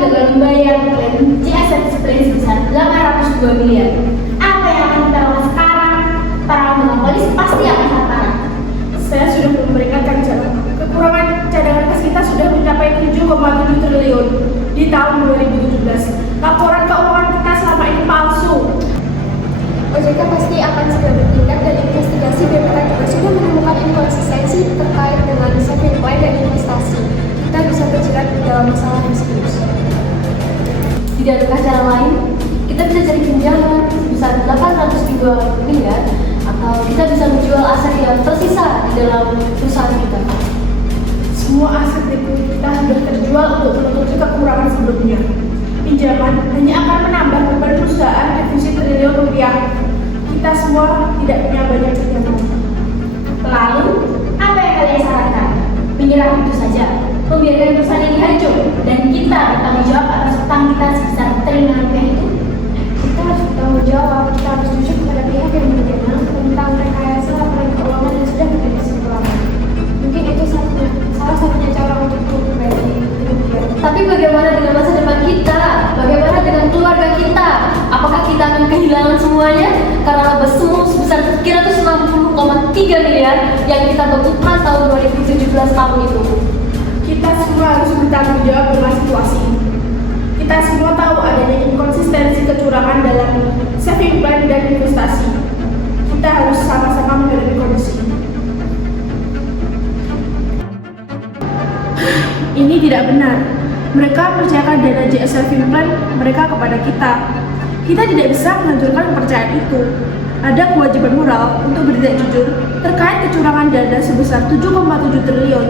gagal membayar klaim CSR Sprint sebesar 802 miliar. Apa yang akan kita lakukan sekarang? Para monopolis pasti akan terparah. Saya sudah memperingatkan jalan. Kekurangan cadangan kas kita sudah mencapai 7,7 triliun di tahun 2017. Laporan keuangan kita selama ini palsu. OJK pasti akan segera bertindak dan investigasi. BPK juga sudah menemukan inkonsistensi terkait dengan saving plan dan investasi. Kita bisa terjerat dalam masalah yang serius. Tidak ada cara lain, kita bisa cari pinjaman sebesar 802 miliar atau kita bisa menjual aset yang tersisa di dalam perusahaan kita. Semua aset likuid kita sudah terjual untuk menutupi kekurangan sebelumnya. Pinjaman hanya akan menambah beban perusahaan defisit triliun rupiah. Kita semua tidak punya banyak pinjaman. Lalu, apa yang kalian sarankan? Menyerah itu saja, membiarkan perusahaan ini hancur, dan kita bertanggung jawab atas utang kita sebesar triliunan rupiah itu? Kita harus bertanggung jawab. Kita harus jujur kepada pihak yang menerima tentang rekayasa laporan keuangan yang sudah menjadi kesimpulan. Mungkin itu salah satunya cara untuk memperbaiki kerugian. Tapi bagaimana dengan masa depan kita? Bagaimana dengan keluarga kita? Apakah kita akan kehilangan semuanya karena laba semu sebesar 360,3 miliar yang kita bekukan tahun 2017 tahun itu? Kita semua harus bertanggung jawab dengan situasi ini. Kita semua tahu adanya inkonsistensi kecurangan dalam saving plan dan investasi. Kita harus sama-sama menghadapi kondisi ini. Ini tidak benar. Mereka mempercayakan dana JS Saving Plan mereka kepada kita. Kita tidak bisa menghancurkan kepercayaan itu. Ada kewajiban moral untuk bertindak jujur terkait kecurangan dana sebesar 7,7 triliun.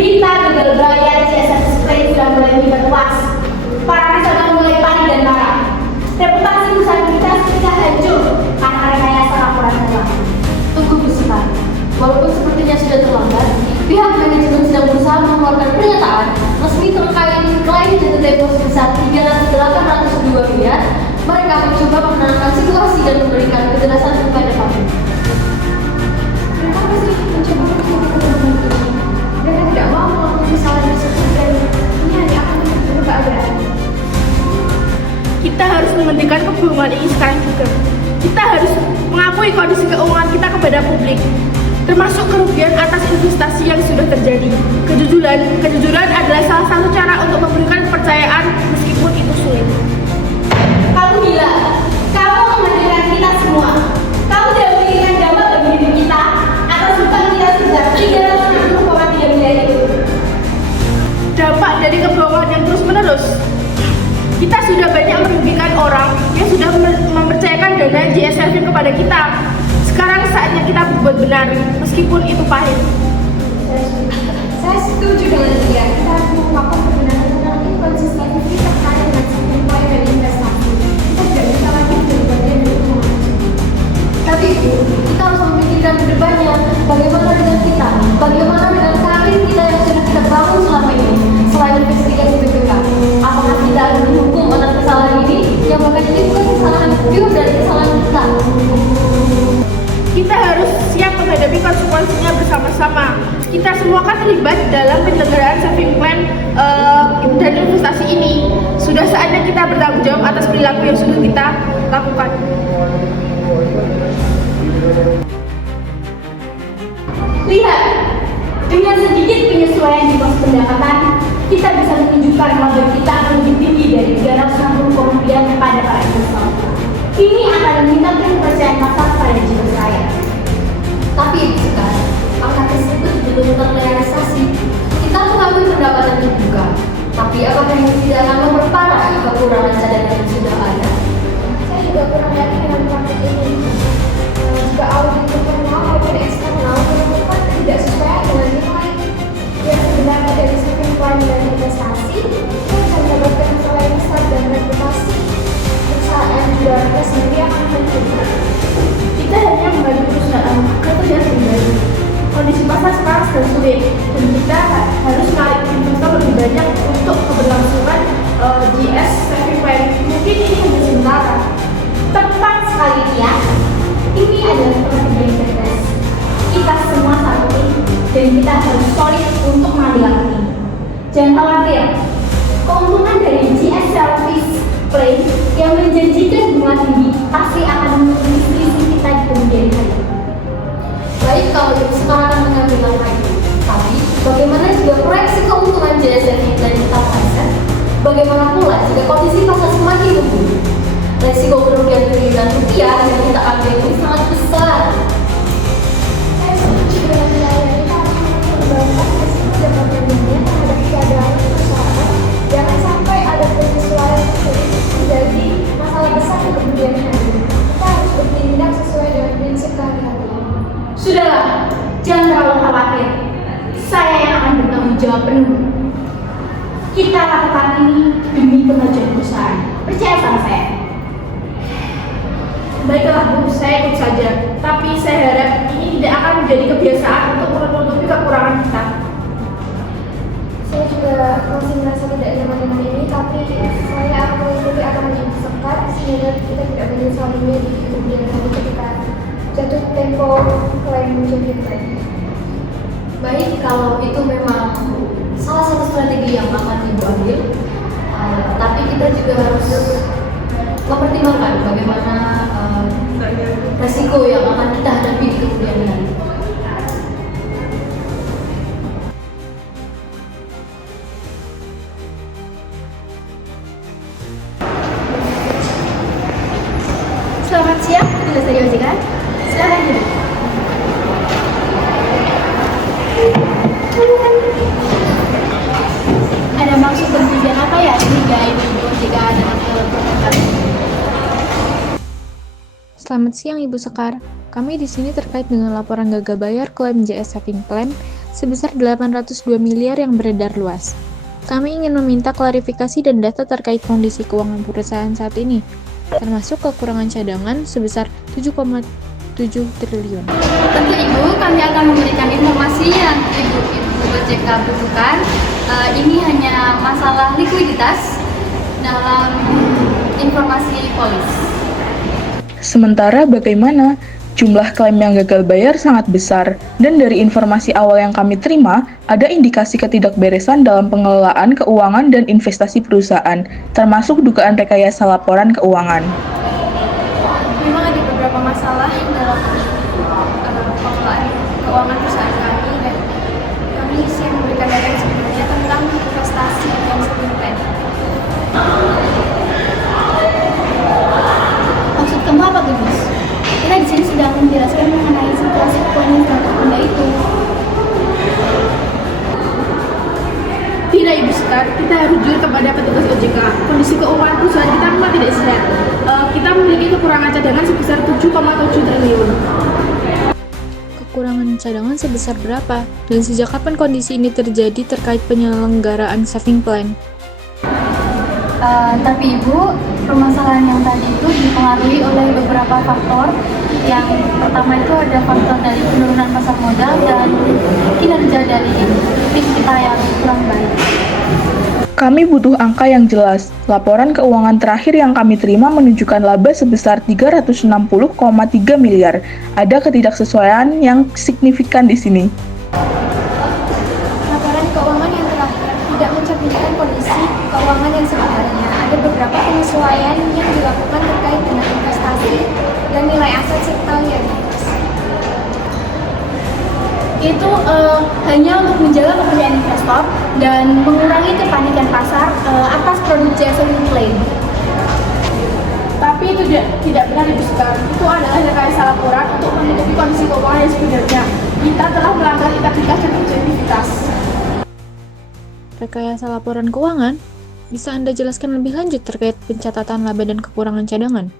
Kita gagal bayar CSR Sprint sudah mulai menyebar luas. Para nasabah mulai panik dan marah. Reputasi perusahaan kita sudah hancur karena rekayasa laporan keuangan. Tunggu Gusita, walaupun sepertinya sudah terlambat, pihak manajemen sedang berusaha mengeluarkan pernyataan resmi terkait klaim jatuh tempo sebesar 3.802 miliar. Mereka mencoba menenangkan situasi dan memberikan kejelasan kepada publik. Mereka pasti mencoba untuk ini. Mereka tidak mau melakukan kesalahan tersebut dan ini hanya akan memperburuk keadaan. Kita harus menghentikan kebohongan ini sekarang juga. Kita harus mengakui kondisi keuangan kita kepada publik, termasuk kerugian atas investasi yang sudah terjadi. Kejujuran adalah salah satu cara untuk memberikan kepercayaan meskipun itu sulit. Kamu gila. Kamu menghancurkan kita semua. Kamu tidak memberikan dampak bagi diri kita atas hutang kita sebesar 360,3 miliar itu. Dampak dari kebohongan yang terus-menerus. Kita sudah banyak merugikan orang yang sudah mempercayakan dana JS Saving kepada kita. Sekarang saatnya kita berbuat benar, meskipun itu pahit. Saya setuju dengan dia. Kita harus mengungkapkan kebenaran tentang inkonsistensi terkait dengan saving plan dan investasi. Kita tidak bisa lagi menjadi bagian dari keuangan. Tapi kita harus memikirkan ke depannya, bagaimana dengan kita? Bagaimana dengan karir kita yang sudah kita bangun selama ini? Selain investigasi BPK, apakah kita akan dihukum atas kesalahan ini? Yang bahkan ini bukan kesalahan pure dari kesalahan kita. Kita harus siap menghadapi konsekuensinya bersama-sama. Kita semua kan terlibat dalam penyelenggaraan saving plan dan investasi ini. Sudah saatnya kita bertanggung jawab atas perilaku yang sudah kita lakukan. Lihat, dengan sedikit penyesuaian di pos pendapatan, kita bisa menunjukkan laba kita akan lebih tinggi dari 360 rupiah kepada para investor. Ini akan meningkatkan kepercayaan pasar pada Jiwasraya. Tapi sekarang, angka tersebut belum terrealisasi. Kita mengakui pendapatan terbuka, tapi apakah ini tidak akan memperparah kekurangan cadangan yang sudah ada? Saya juga kurang yakin dengan praktik ini. Jika audit internal maupun eksternal menemukan tidak sesuai dengan nilai yang sebenarnya dari saving plan dan investasi, kita bisa mendapatkan masalah yang besar dan reputasi perusahaan juga kita sendiri akan hancur. kondisi pasar sekarang sedang sulit dan kita harus menarik investor lebih banyak untuk keberlangsungan GS Saving Plan. Mungkin ini hanya sementara. Tepat sekali ya. Ini adalah strategi yang cerdas. Kita semua satu dan kita harus solid untuk mengambil langkah ini. Jangan khawatir, keuntungan dari GS Service Plan yang menjanjikan bunga tinggi pasti akan memenuhi visi kita di kemudian hari. Baik kalau ibu sekarang mengambil langkah itu. Tapi bagaimana jika proyeksi keuntungan GS Saving Plan kita meleset? Bagaimana pula jika kondisi pasar semakin memburuk? Resiko kerugian triliunan rupiah yang kita ambil ini sangat besar. Saya setuju dengan nilai kita harus mempertimbangkan resiko jangka panjangnya terhadap cadangan perusahaan. Jangan sampai ada penyesuaian tersebut menjadi masalah besar di kemudian hari. Kita harus bertindak sesuai dengan prinsip kehati-hatian. Sudahlah, jangan terlalu khawatir. Saya yang akan bertanggung jawab penuh. Kita lakukan ini demi kemajuan perusahaan. Percaya sama saya. Baiklah Bu, saya ikut saja. Tapi saya harap ini tidak akan menjadi kebiasaan untuk menutupi kekurangan kita. Saya juga masih merasa tidak nyaman dengan ini, tapi saya akan mengikuti arahan Ibu Sekar sehingga kita tidak menyesalinya di kemudian hari ketika jatuh tempo klaim menjadi klaim. Baik kalau itu memang salah satu strategi yang akan ibu ambil, tapi kita juga harus mempertimbangkan bagaimana resiko yang akan kita hadapi di kemudian hari. Selamat siang, petugas dari OJK. Silakan duduk. Ada maksud dan tujuan apa ya sehingga Ibu OJK datang ke program kami? Selamat siang Ibu Sekar. Kami di sini terkait dengan laporan gagal bayar klaim JS Saving Plan sebesar 802 miliar yang beredar luas. Kami ingin meminta klarifikasi dan data terkait kondisi keuangan perusahaan saat ini, termasuk kekurangan cadangan sebesar 7,7 triliun. Tentu Ibu, kami akan memberikan informasi yang Ibu OJK butuhkan. Ini hanya masalah likuiditas dalam informasi polis. Sementara bagaimana? Jumlah klaim yang gagal bayar sangat besar, dan dari informasi awal yang kami terima, ada indikasi ketidakberesan dalam pengelolaan keuangan dan investasi perusahaan, termasuk dugaan rekayasa laporan keuangan. Memang ada beberapa masalah dalam pengelolaan keuangan perusahaan kami dan kami siap memberikan data yang sebenarnya tentang investasi dan saving plan. Maksud kamu apa, Gus? Kita di sini sedang menjelaskan mengenai situasi keuangan yang telah tertunda itu. Tidak Ibu Sekar, kita harus jujur kepada petugas OJK. Kondisi keuangan perusahaan kita memang tidak sehat. Kita memiliki kekurangan cadangan sebesar 7,7 triliun. Kekurangan cadangan sebesar berapa? Dan sejak kapan kondisi ini terjadi terkait penyelenggaraan saving plan? Tapi Ibu, permasalahan yang tadi itu dipengaruhi oleh beberapa faktor. Yang pertama itu ada faktor dari penurunan pasar modal dan kinerja dari tim kita yang kurang baik. Kami butuh angka yang jelas. Laporan keuangan terakhir yang kami terima menunjukkan laba sebesar 360,3 miliar. Ada ketidaksesuaian yang signifikan di sini. Laporan keuangan yang terakhir tidak mencerminkan kondisi keuangan yang sebenarnya. Ada beberapa penyesuaian yang dilakukan terkait dengan investasi dan nilai aset serta liabilitas. Itu hanya untuk menjaga kepercayaan investor dan mengurangi kepanikan pasar atas produk JS Saving Plan. Tapi itu tidak benar Ibu Sekar. Itu adalah rekayasa laporan untuk menutupi kondisi keuangan yang sebenarnya. Kita telah melanggar integritas dan objektivitas. Rekayasa laporan keuangan? Bisa Anda jelaskan lebih lanjut terkait pencatatan laba dan kekurangan cadangan?